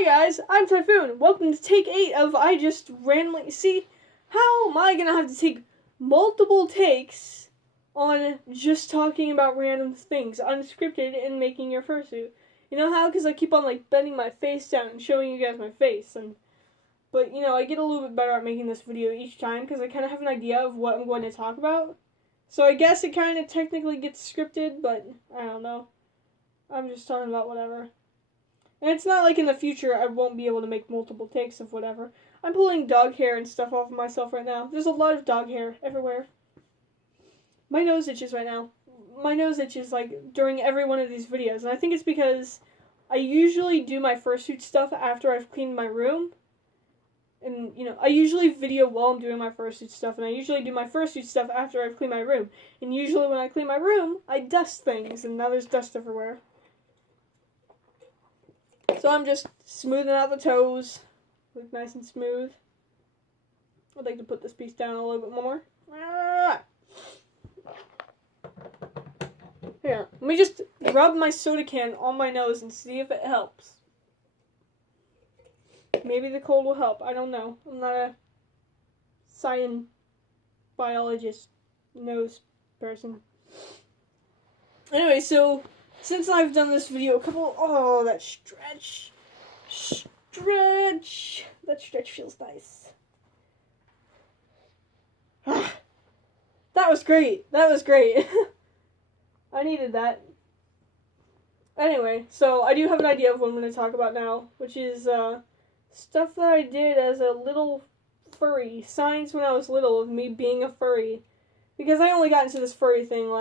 Hi guys, I'm Typhoon. Welcome to take 8 of I Just Randomly... See, how am I going to have to take multiple takes on just talking about random things, unscripted, and making your fursuit? You know how? Because I keep on, bending my face down and showing you guys my face. But, I get a little bit better at making this video each time because I kind of have an idea of what I'm going to talk about. So I guess it kind of technically gets scripted, but I don't know. I'm just talking about whatever. And it's not like in the future I won't be able to make multiple takes of whatever. I'm pulling dog hair and stuff off of myself right now. There's a lot of dog hair everywhere. My nose itches right now. My nose itches during every one of these videos. And I think it's because I usually do my fursuit stuff after I've cleaned my room. And, I usually video while I'm doing my fursuit stuff. And I usually do my fursuit stuff after I've cleaned my room. And usually when I clean my room, I dust things. And now there's dust everywhere. So I'm just smoothing out the toes, look nice and smooth. I'd like to put this piece down a little bit more. Here, let me just rub my soda can on my nose and see if it helps. Maybe the cold will help. I don't know. I'm not a science biologist nose person. Anyway, so since I've done this video that stretch, that stretch feels nice. That was great, I needed that. Anyway, so I do have an idea of what I'm going to talk about now, which is, stuff that I did as a little furry, signs when I was little of me being a furry, because I only got into this furry thing,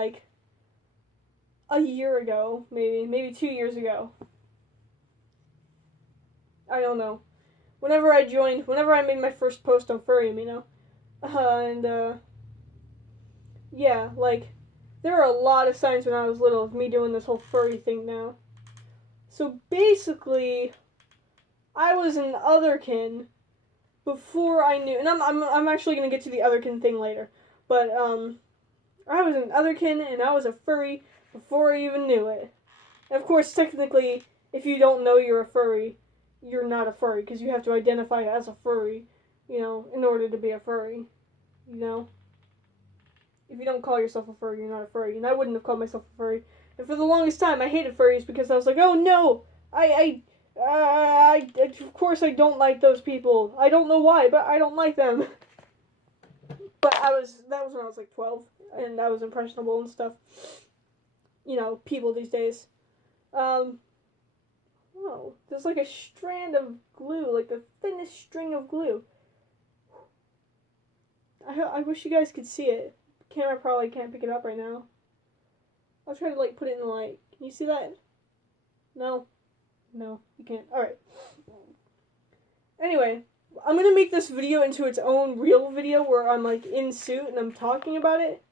a year ago, maybe 2 years ago. I don't know. Whenever I made my first post on Furry, yeah, there are a lot of signs when I was little of me doing this whole furry thing now. So basically, I was an otherkin before I knew, and I'm actually gonna get to the otherkin thing later, but I was an otherkin and I was a furry before I even knew it. And of course, technically, if you don't know you're a furry, you're not a furry, because you have to identify as a furry, in order to be a furry, If you don't call yourself a furry, you're not a furry, and I wouldn't have called myself a furry. And for the longest time, I hated furries because I was like, oh no, of course I don't like those people. I don't know why, but I don't like them. But that was when I was 12, and I was impressionable and stuff. People these days. Oh, there's a strand of glue, the thinnest string of glue. I wish you guys could see it. The camera probably can't pick it up right now. I'll try to put it in the light. Can you see that? No? No, you can't. Alright. Anyway, I'm gonna make this video into its own real video where I'm in suit and I'm talking about it.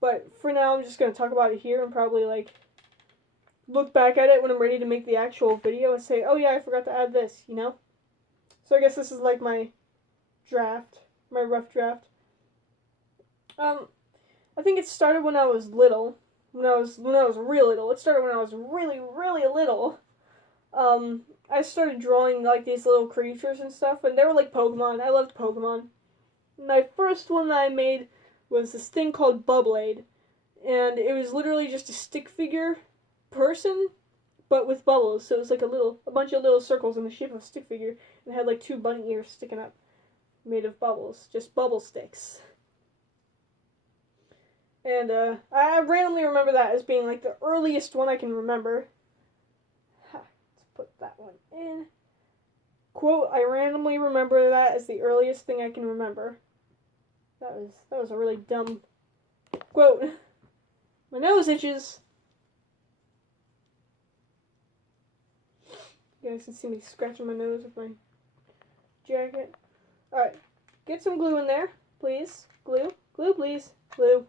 But for now, I'm just gonna talk about it here and probably look back at it when I'm ready to make the actual video and say, oh yeah, I forgot to add this, So I guess this is my draft, my rough draft. I think it started when I was little. When I was real little. It started when I was really, really little. I started drawing these little creatures and stuff, and they were Pokemon. I loved Pokemon. My first one that I made was this thing called Bubblade, and it was literally just a stick figure person, but with bubbles. So it was a bunch of little circles in the shape of a stick figure, and it had 2 bunny ears sticking up, made of bubbles, just bubble sticks. And I randomly remember that as being the earliest one I can remember. Let's put that one in. Quote, I randomly remember that as the earliest thing I can remember. That was a really dumb quote. My nose itches. You guys can see me scratching my nose with my jacket. Alright, get some glue in there, please. Glue, please. Glue.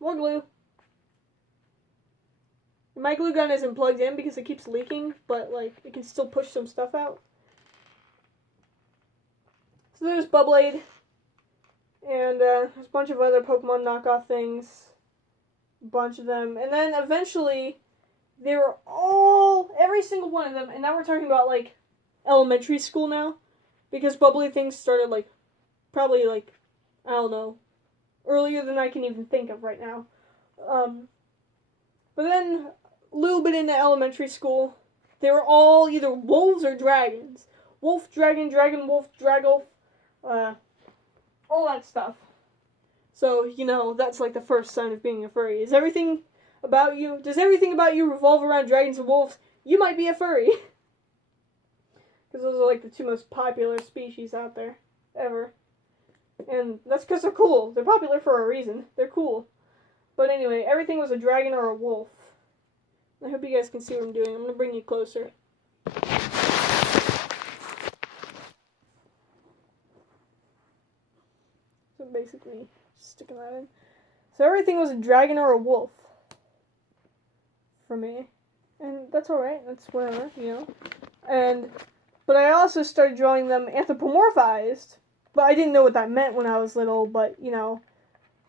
More glue. My glue gun isn't plugged in because it keeps leaking, but it can still push some stuff out. So there's Bubblade, and there's a bunch of other Pokemon knockoff things, a bunch of them, and then eventually they were every single one of them, and now we're talking about, like, elementary school now, because bubbly things started, like, probably, like, I don't know, earlier than I can even think of right now. But then, a little bit into elementary school, they were all either wolves or dragons. Wolf, dragon, dragon, wolf, dragolf, all that stuff. So, that's like the first sign of being a furry. Does everything about you revolve around dragons and wolves? You might be a furry. Because those are like the two most popular species out there, ever. And that's because they're cool. They're popular for a reason. They're cool. But anyway, everything was a dragon or a wolf. I hope you guys can see what I'm doing. I'm going to bring you closer. So basically, sticking that in. So everything was a dragon or a wolf. For me. And that's alright. That's whatever, But I also started drawing them anthropomorphized. But I didn't know what that meant when I was little, but,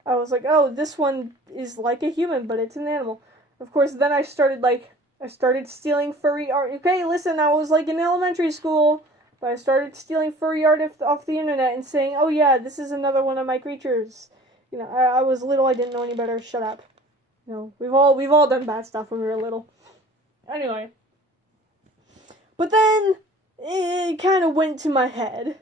I was like, oh, this one is like a human, but it's an animal. Of course, then I started stealing furry art. Okay, listen, I was, like, in elementary school, but I started stealing furry art off the internet and saying, oh, yeah, this is another one of my creatures. I was little, I didn't know any better, shut up. We've all done bad stuff when we were little. Anyway. But then, it kind of went to my head.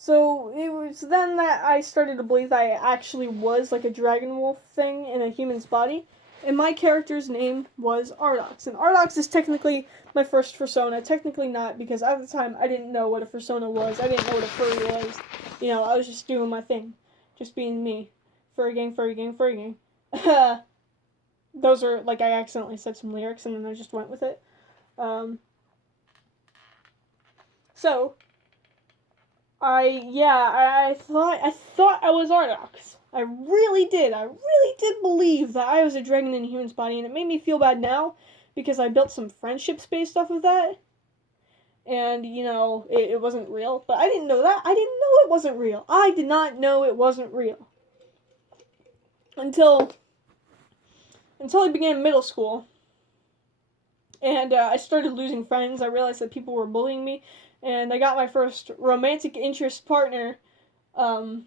So, it was then that I started to believe that I actually was like a dragon wolf thing in a human's body. And my character's name was Ardox. And Ardox is technically my first persona. Technically not, because at the time I didn't know what a persona was. I didn't know what a furry was. I was just doing my thing. Just being me. Furry gang, furry gang, furry gang. Those are, like, I accidentally said some lyrics and then I just went with it. So, I thought I was Ardox. I really did believe that I was a dragon in a human's body, and it made me feel bad now, because I built some friendships based off of that, and, it wasn't real, but I didn't know that. I didn't know it wasn't real. I did not know it wasn't real. Until I began middle school, and I started losing friends. I realized that people were bullying me, and I got my first romantic interest partner, and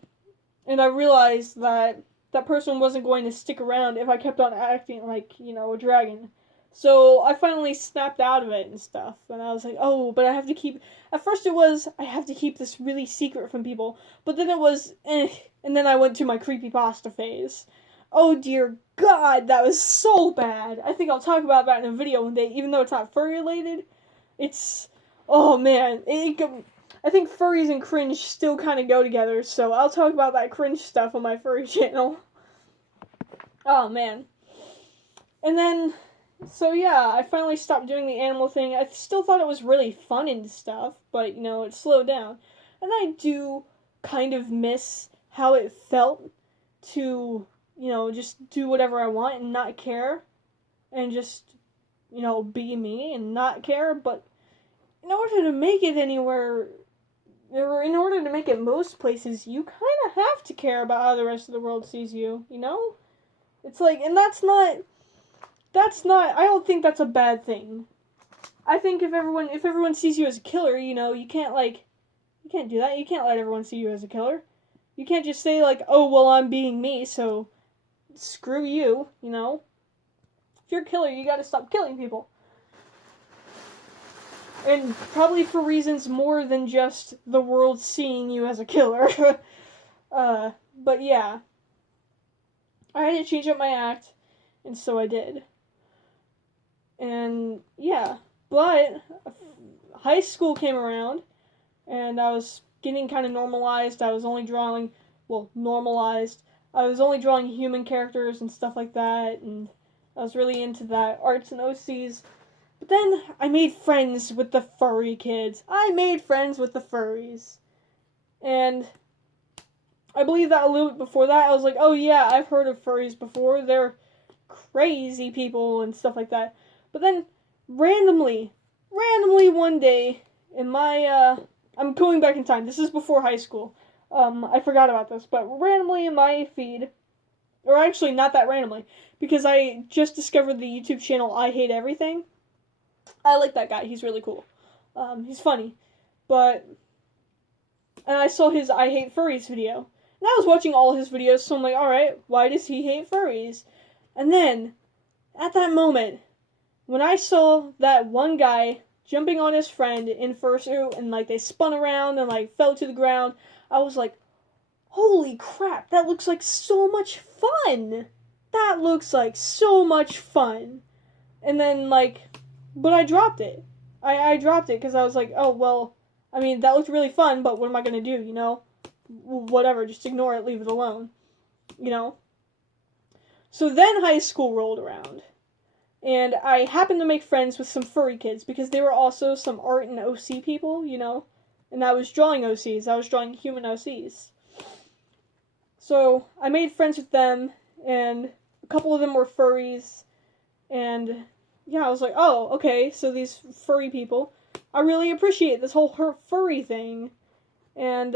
I realized that that person wasn't going to stick around if I kept on acting like, a dragon. So I finally snapped out of it and stuff, and I was like, oh, but I have to keep... At first it was, I have to keep this really secret from people, but then it was, and then I went to my creepypasta phase. Oh dear God, that was so bad. I think I'll talk about that in a video one day, even though it's not furry related. It's... Oh man, I think furries and cringe still kind of go together, so I'll talk about that cringe stuff on my furry channel. Oh man. And then, so yeah, I finally stopped doing the animal thing. I still thought it was really fun and stuff, but, it slowed down. And I do kind of miss how it felt to, just do whatever I want and not care. And just, be me and not care, but in order to make it anywhere, or in order to make it most places, you kind of have to care about how the rest of the world sees you, It's like, and that's not, I don't think that's a bad thing. I think if everyone sees you as a killer, you can't do that. You can't let everyone see you as a killer. You can't just say, like, oh, well, I'm being me, so screw you, If you're a killer, you gotta stop killing people. And probably for reasons more than just the world seeing you as a killer. But yeah. I had to change up my act, and so I did. And yeah. But high school came around, and I was getting kind of normalized. I was only drawing, normalized. I was only drawing human characters and stuff like that, and I was really into that, arts and OCs. But then I made friends with the furry kids. I made friends with the furries. And I believe that a little bit before that, I was like, oh yeah, I've heard of furries before. They're crazy people and stuff like that. But then, randomly one day, in my, I'm going back in time. This is before high school. I forgot about this. But randomly in my feed, Or actually, not that randomly, because I just discovered the YouTube channel I Hate Everything. I like that guy. He's really cool. He's funny. And I saw his I Hate Furries video. And I was watching all his videos, so I'm like, alright, why does he hate furries? And then, at that moment, when I saw that one guy jumping on his friend in fursuit, and like they spun around and like fell to the ground, I was like, holy crap, that looks like so much fun! That looks like so much fun! And then but I dropped it. I dropped it because I was like, oh, well, I mean, that looked really fun, but what am I going to do, you know? Whatever, just ignore it, leave it alone, you know? So then high school rolled around, and I happened to make friends with some furry kids, because they were also some art and OC people, you know? And I was drawing OCs, I was drawing human OCs. So I made friends with them, and a couple of them were furries, and yeah, I was like, oh, okay, so these furry people, I really appreciate this whole furry thing, and,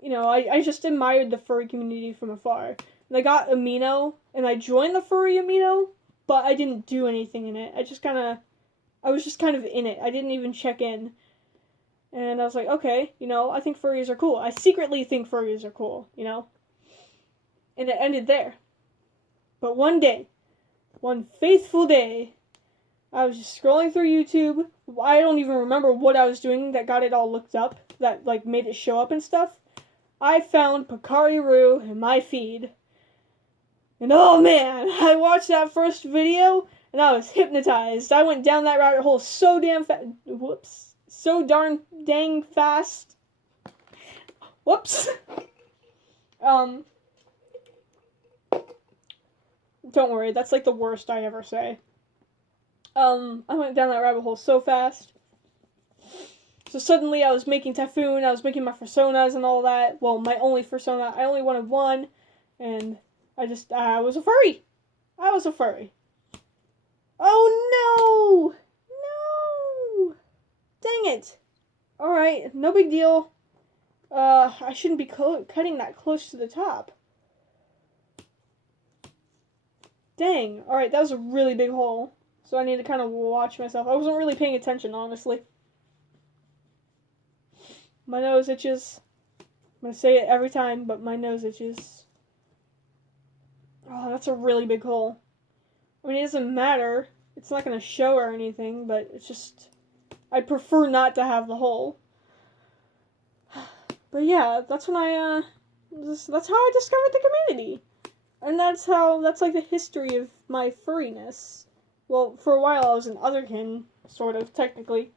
you know, I just admired the furry community from afar. And I got Amino, and I joined the furry Amino, but I didn't do anything in it. I was just kind of in it. I didn't even check in. And I was like, okay, you know, I think furries are cool. I secretly think furries are cool, you know? And it ended there. But one day, one faithful day, I was just scrolling through YouTube. I don't even remember what I was doing that got it all looked up, that, like, made it show up and stuff. I found Picariru in my feed. And oh man, I watched that first video, and I was hypnotized. I went down that rabbit hole so damn fast. Whoops. So darn dang fast. Whoops. Don't worry, that's like the worst I ever say. I went down that rabbit hole so fast. So suddenly I was making Typhoon, I was making my personas and all that. Well, my only persona, I only wanted one, and I was a furry. I was a furry. Oh no! No! Dang it. Alright, no big deal. I shouldn't be cutting that close to the top. Dang. Alright, that was a really big hole. So I need to kind of watch myself. I wasn't really paying attention, honestly. My nose itches. I'm gonna say it every time, but my nose itches. Oh, that's a really big hole. I mean, it doesn't matter. It's not gonna show or anything, but it's just... I'd prefer not to have the hole. But yeah, that's when that's how I discovered the community. And that's like the history of my furriness. Well, for a while I was an otherkin, sort of, technically.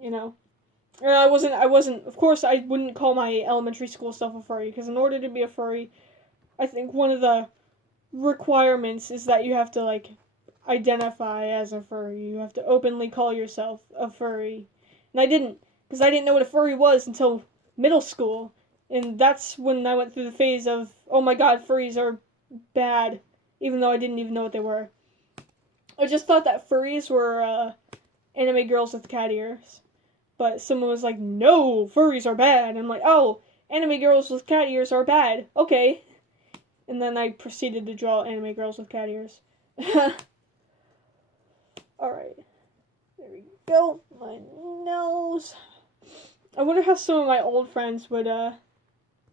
You know. And I wasn't, of course I wouldn't call my elementary school stuff a furry, because in order to be a furry, I think one of the requirements is that you have to, like, identify as a furry. You have to openly call yourself a furry. And I didn't, because I didn't know what a furry was until middle school. And that's when I went through the phase of, oh my god, furries are bad, even though I didn't even know what they were. I just thought that furries were, anime girls with cat ears. But someone was like, no, furries are bad. And I'm like, oh, anime girls with cat ears are bad. Okay. And then I proceeded to draw anime girls with cat ears. Alright. There we go. My nose. I wonder how some of my old friends would,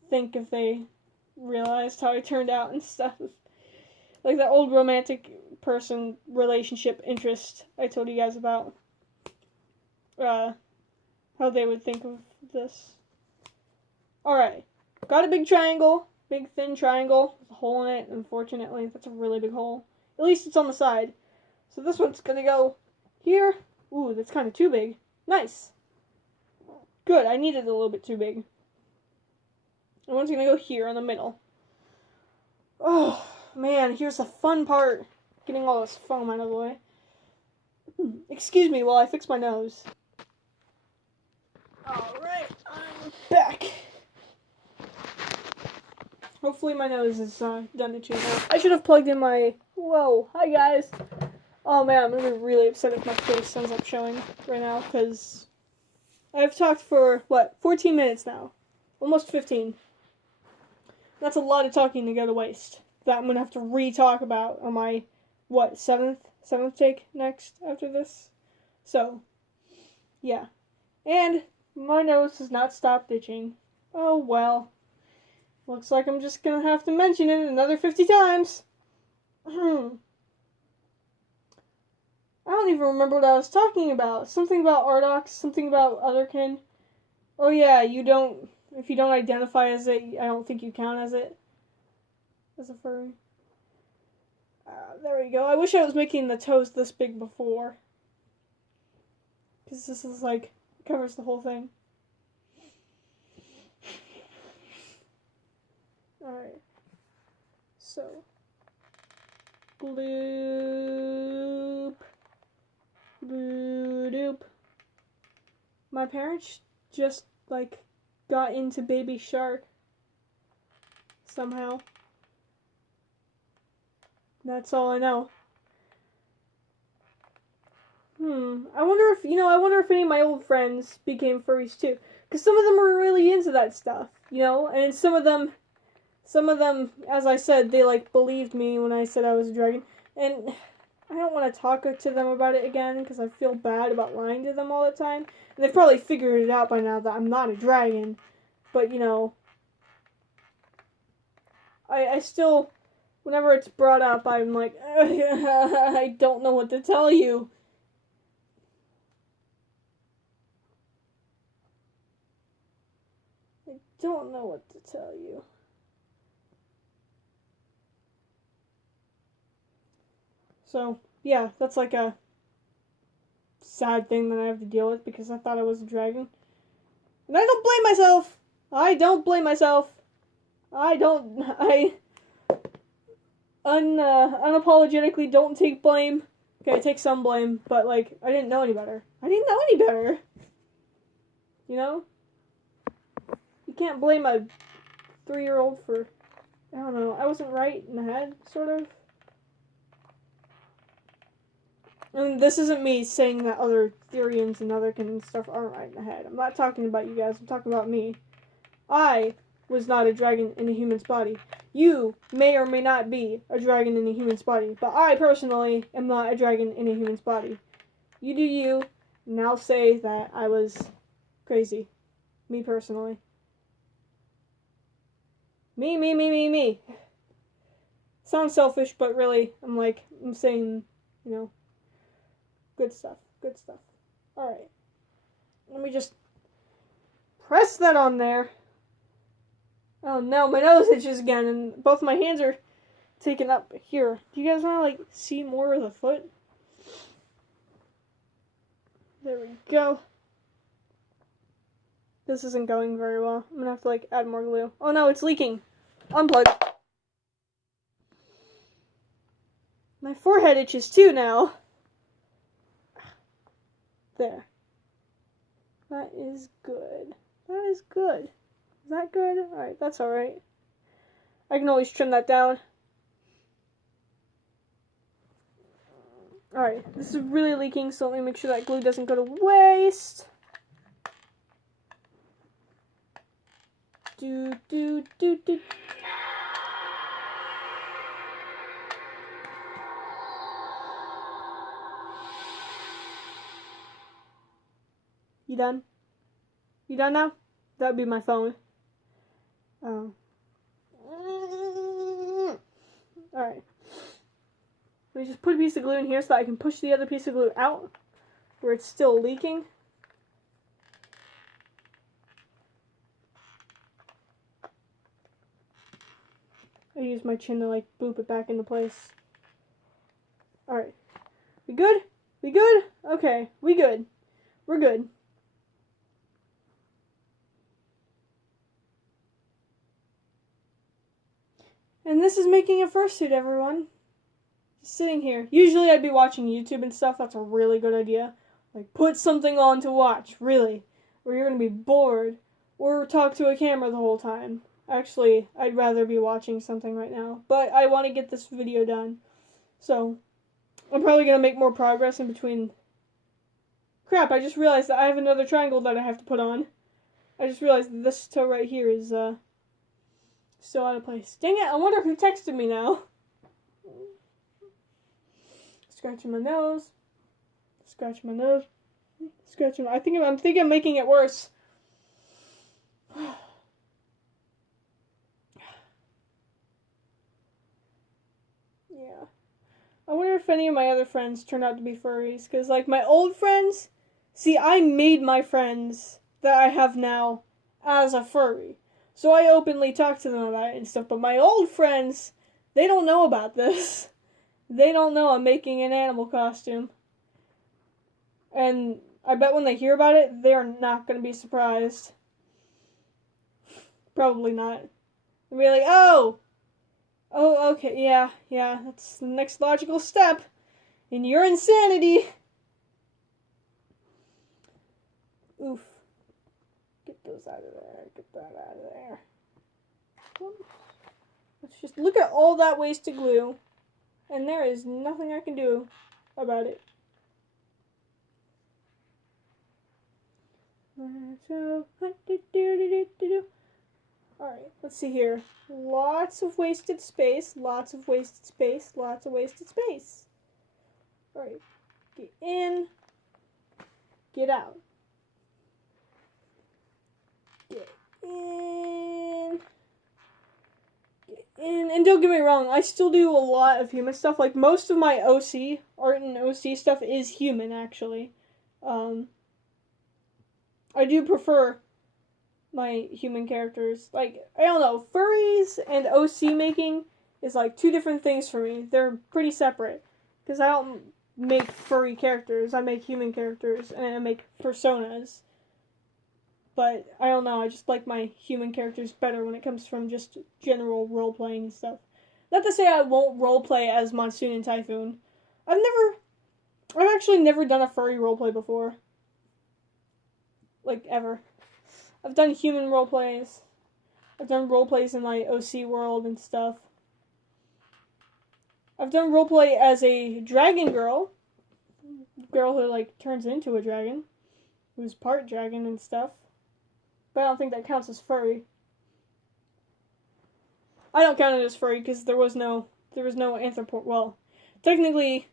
think if they realized how I turned out and stuff. Like that old romantic person relationship interest I told you guys about. How they would think of this. Alright. Got a big triangle. Big thin triangle. There's a hole in it, unfortunately. That's a really big hole. At least it's on the side. So this one's gonna go here. Ooh, that's kind of too big. Nice. Good, I needed it a little bit too big. And one's gonna go here in the middle. Oh, man, here's the fun part. Getting all this foam out of the way. Excuse me while I fix my nose. Alright, I'm back. Hopefully my nose is done itching now. I should have plugged in my... Whoa, hi guys. Oh man, I'm gonna be really upset if my face ends up showing right now, because I've talked for, 14 minutes now. Almost 15. That's a lot of talking to go to waste. That I'm gonna have to re-talk about on my, what, seventh take next after this? So, yeah. And my nose has not stopped itching. Oh well. Looks like I'm just gonna have to mention it another 50 times. I don't even remember what I was talking about. Something about Ardox, something about Otherkin. Oh yeah, if you don't identify as it, I don't think you count as it. As a furry. There we go. I wish I was making the toes this big before. Because this is like, covers the whole thing. Alright. So. Bloop. Bloop. My parents just, like, got into Baby Shark. Somehow. That's all I know. I wonder if any of my old friends became furries too. Because some of them were really into that stuff, and some of them, as I said, they, like, believed me when I said I was a dragon. And I don't want to talk to them about it again, because I feel bad about lying to them all the time. And they've probably figured it out by now that I'm not a dragon. But, I still, whenever it's brought up, I'm like, I don't know what to tell you. I don't know what to tell you. So, yeah, that's like a sad thing that I have to deal with because I thought I was a dragon. And I don't blame myself! I unapologetically don't take blame. Okay, I take some blame, but, like, I didn't know any better. You can't blame a 3-year-old for, I don't know, I wasn't right in the head, sort of. And this isn't me saying that other Therians and Otherkin and stuff aren't right in the head. I'm not talking about you guys, I'm talking about me. I was not a dragon in a human's body. You may or may not be a dragon in a human's body, but I personally am not a dragon in a human's body. You do you, and I'll say that I was crazy. Me personally. Me. Sounds selfish, but really, I'm saying, good stuff. Alright. Let me just press that on there. Oh no, my nose itches again, and both my hands are taken up here. Do you guys want to, see more of the foot? There we go. This isn't going very well. I'm gonna have to, add more glue. Oh no, it's leaking. Unplug. My forehead itches too now. There. That is good. Is that good? Alright, that's alright. I can always trim that down. Alright, this is really leaking, so let me make sure that glue doesn't go to waste. Do. You done? You done now? That would be my phone. Oh. Alright. Let me just put a piece of glue in here so that I can push the other piece of glue out where it's still leaking. I use my chin to boop it back into place. Alright. We good? Okay, we good. We're good. And this is making a fursuit, everyone. Just sitting here. Usually I'd be watching YouTube and stuff. That's a really good idea. Put something on to watch, really. Or you're going to be bored. Or talk to a camera the whole time. Actually, I'd rather be watching something right now. But I want to get this video done. So, I'm probably going to make more progress in between. Crap, I just realized that I have another triangle that I have to put on. I just realized that this toe right here is, Still out of place. Dang it, I wonder who texted me now. Scratching my nose. Scratching my nose. Scratching. I'm thinking I'm making it worse. Yeah. I wonder if any of my other friends turned out to be furries. Because, like, my old friends... See, I made my friends that I have now as a furry. So I openly talk to them about it and stuff. But my old friends, they don't know about this. They don't know I'm making an animal costume. And I bet when they hear about it, they're not going to be surprised. Probably not. They'll be like, oh, okay, yeah, that's the next logical step in your insanity. Oof. Get those out of there. Get that out of there. Let's just look at all that wasted glue, and there is nothing I can do about it. Alright, let's see here. Lots of wasted space, lots of wasted space, lots of wasted space. Alright, get in, get out. Get in, get in. And don't get me wrong, I still do a lot of human stuff. Like, most of my OC, art and OC stuff is human, actually. I do prefer my human characters. Like, I don't know, furries and OC making is like two different things for me. They're pretty separate. Because I don't make furry characters, I make human characters, and I make personas. But, I don't know, I just like my human characters better when it comes from just general role-playing and stuff. Not to say I won't roleplay as Monsoon and Typhoon. I've actually never done a furry roleplay before. Like, ever. I've done human roleplays. I've done roleplays in my OC world and stuff. I've done roleplay as a dragon girl. Girl who, like, turns into a dragon. Who's part dragon and stuff. But I don't think that counts as furry. I don't count it as furry because there was no well, technically,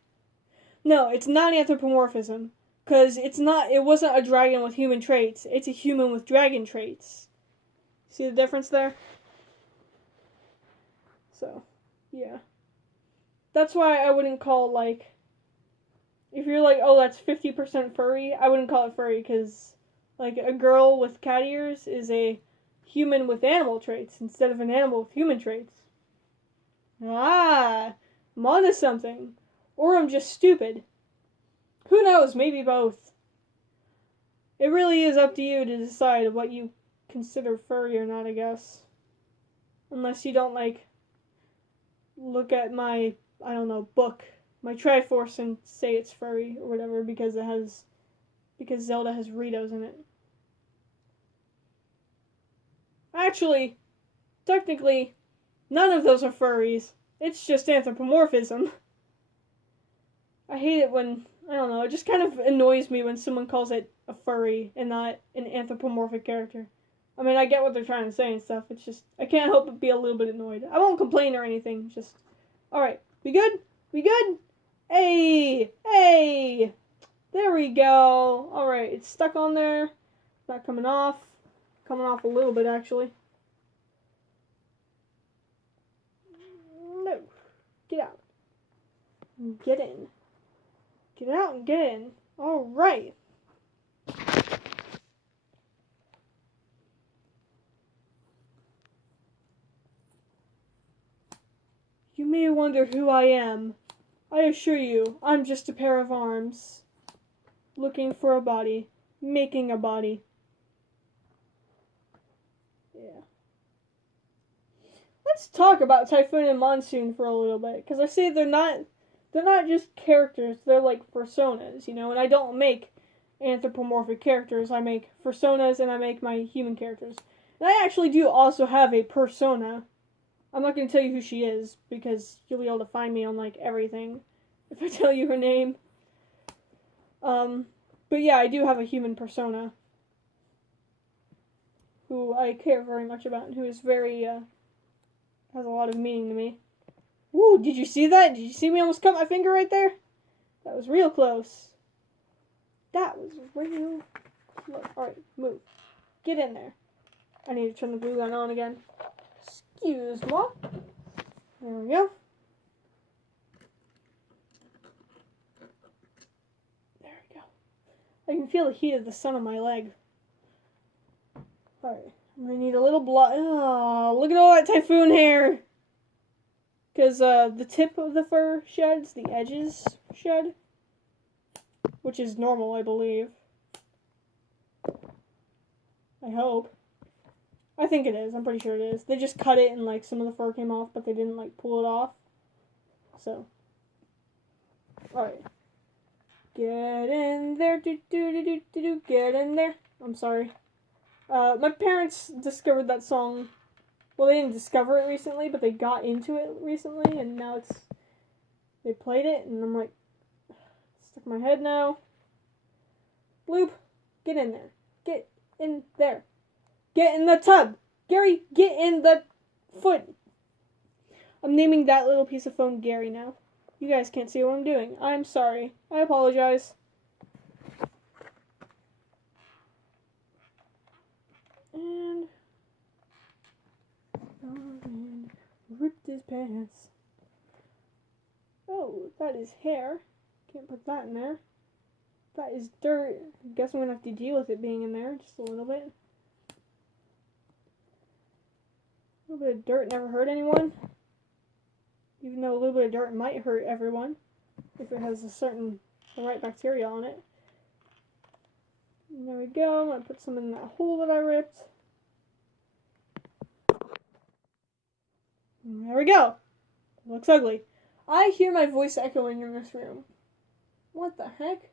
no, it's not anthropomorphism. Because it wasn't a dragon with human traits. It's a human with dragon traits. See the difference there? So, yeah. That's why I wouldn't call, like, if you're like, oh, that's 50% furry, I wouldn't call it furry, because, like, a girl with cat ears is a human with animal traits instead of an animal with human traits. Ah, I'm onto something. Or I'm just stupid. Who knows? Maybe both. It really is up to you to decide what you consider furry or not, I guess. Unless you don't, like, look at my, I don't know, book, my Triforce and say it's furry or whatever because Zelda has Ritos in it. Actually, technically, none of those are furries. It's just anthropomorphism. I hate it when, I don't know, it just kind of annoys me when someone calls it a furry and not an anthropomorphic character. I mean, I get what they're trying to say and stuff, it's just, I can't help but be a little bit annoyed. I won't complain or anything, just, alright, we good? We good? Hey! Hey! There we go! Alright, it's stuck on there, it's not coming off. Coming off a little bit, actually. No. Get out. Get in. Get out and get in. Alright. You may wonder who I am. I assure you, I'm just a pair of arms. Looking for a body. Making a body. Yeah. Let's talk about Typhoon and Monsoon for a little bit, because I say they're not just characters, they're like personas, you know, and I don't make anthropomorphic characters, I make personas and I make my human characters. And I actually do also have a persona. I'm not going to tell you who she is, because you'll be able to find me on, like, everything, if I tell you her name. But yeah, I do have a human persona, who I care very much about, and who is very, has a lot of meaning to me. Woo, did you see that? Did you see me almost cut my finger right there? That was real close. That was real close. Alright, move. Get in there. I need to turn the glue gun on again. Excuse me. There we go. There we go. I can feel the heat of the sun on my leg. Alright, I'm gonna need a little blood. Oh, look at all that Typhoon hair! Because the tip of the fur sheds, the edges shed. Which is normal, I believe. I hope. I think it is. I'm pretty sure it is. They just cut it and, like, some of the fur came off, but they didn't, like, pull it off. So. Alright. Get in there. Get in there. I'm sorry. My parents discovered that song. Well, they didn't discover it recently, but they got into it recently, and now it's... They played it, and I'm like... It's stuck in my head now. Bloop. Get in there. Get in there. Get in the tub! Gary, get in the foot! I'm naming that little piece of foam Gary now. You guys can't see what I'm doing. I'm sorry. I apologize. And... ripped his pants. Oh, that is hair. Can't put that in there. That is dirt. I guess I'm gonna have to deal with it being in there just a little bit. A little bit of dirt never hurt anyone. Even though a little bit of dirt might hurt everyone if it has the right bacteria on it. And there we go. I'm gonna put some in that hole that I ripped. And there we go. It looks ugly. I hear my voice echoing in this room. What the heck?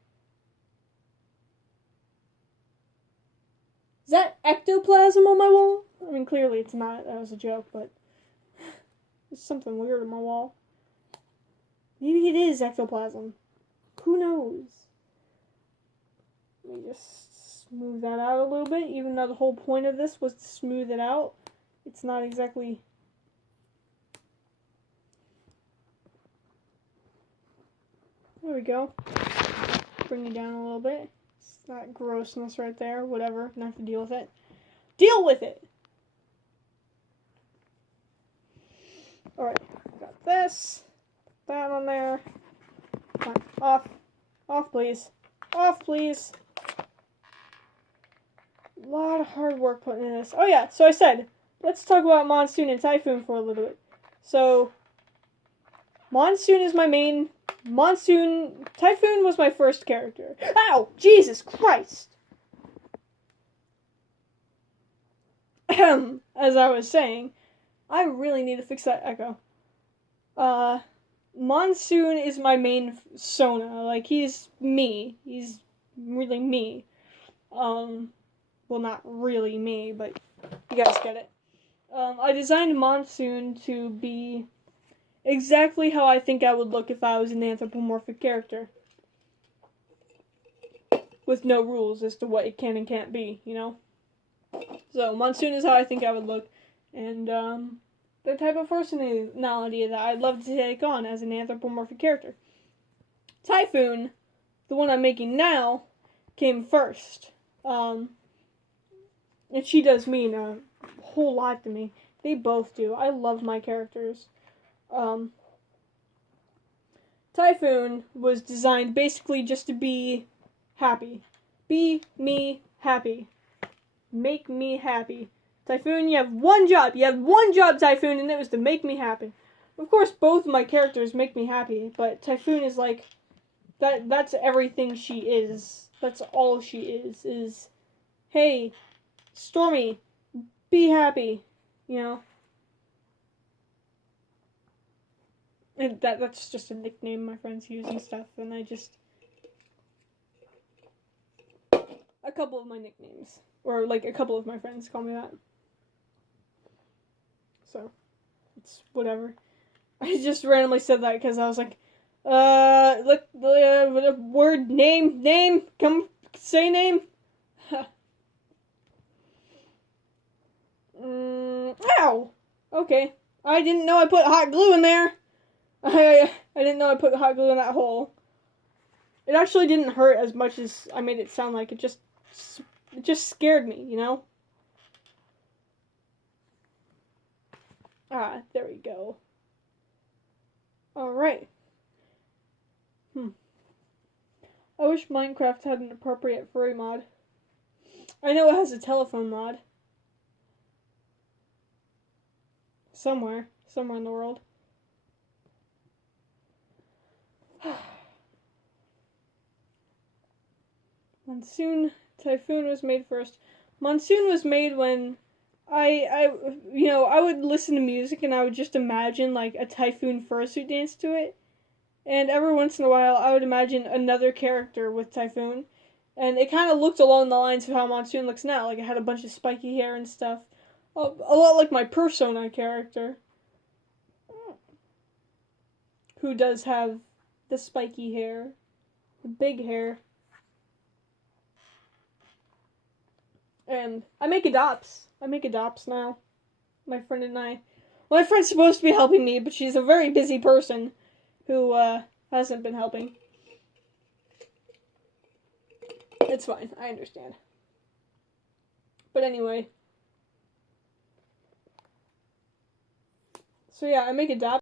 Is that ectoplasm on my wall? I mean, clearly it's not. That was a joke, but there's something weird on my wall. Maybe it is ectoplasm. Who knows? Let me just smooth that out a little bit, even though the whole point of this was to smooth it out. It's not exactly... There we go. Bring it down a little bit. It's that grossness right there. Whatever. Gonna have to deal with it. Deal with it! Alright. Got this. Put that on there. Come on. Off. Off, please. Off, please. A lot of hard work putting in this. Oh yeah, so I said, let's talk about Monsoon and Typhoon for a little bit. So, Monsoon is my main... Typhoon was my first character. Ow! Jesus Christ! As I was saying, I really need to fix that echo. Monsoon is my main Sona. Like, he's me. He's really me. Well, not really me, but you guys get it. I designed Monsoon to be exactly how I think I would look if I was an anthropomorphic character. With no rules as to what it can and can't be, you know? So, Monsoon is how I think I would look. And, the type of personality that I'd love to take on as an anthropomorphic character. Typhoon, the one I'm making now, came first. And she does mean a whole lot to me. They both do. I love my characters. Typhoon was designed basically just to be happy. Be me happy. Make me happy. Typhoon, you have one job. You have one job, Typhoon, and it was to make me happy. Of course, both of my characters make me happy, but Typhoon is like, that's everything she is. That's all she is, hey, Stormy, be happy, you know? And that's just a nickname my friends use and stuff, and I just... A couple of my nicknames. Or, like, a couple of my friends call me that. So, it's whatever. I just randomly said that because I was like, word, name, come, say name. Ow! Okay. I didn't know I put hot glue in there. I didn't know I put hot glue in that hole. It actually didn't hurt as much as I made it sound like. It just scared me, you know? Ah, there we go. Alright. I wish Minecraft had an appropriate furry mod. I know it has a telephone mod. Somewhere in the world. Monsoon Typhoon was made first. Monsoon was made when I would listen to music and I would just imagine like a typhoon fursuit dance to it. And every once in a while I would imagine another character with Typhoon. And it kind of looked along the lines of how Monsoon looks now. Like it had a bunch of spiky hair and stuff. A lot like my Persona character. Who does have the spiky hair. The big hair. And I make adopts now. My friend and I. My friend's supposed to be helping me, but she's a very busy person who hasn't been helping. It's fine. I understand. But anyway. So yeah, I make adopts.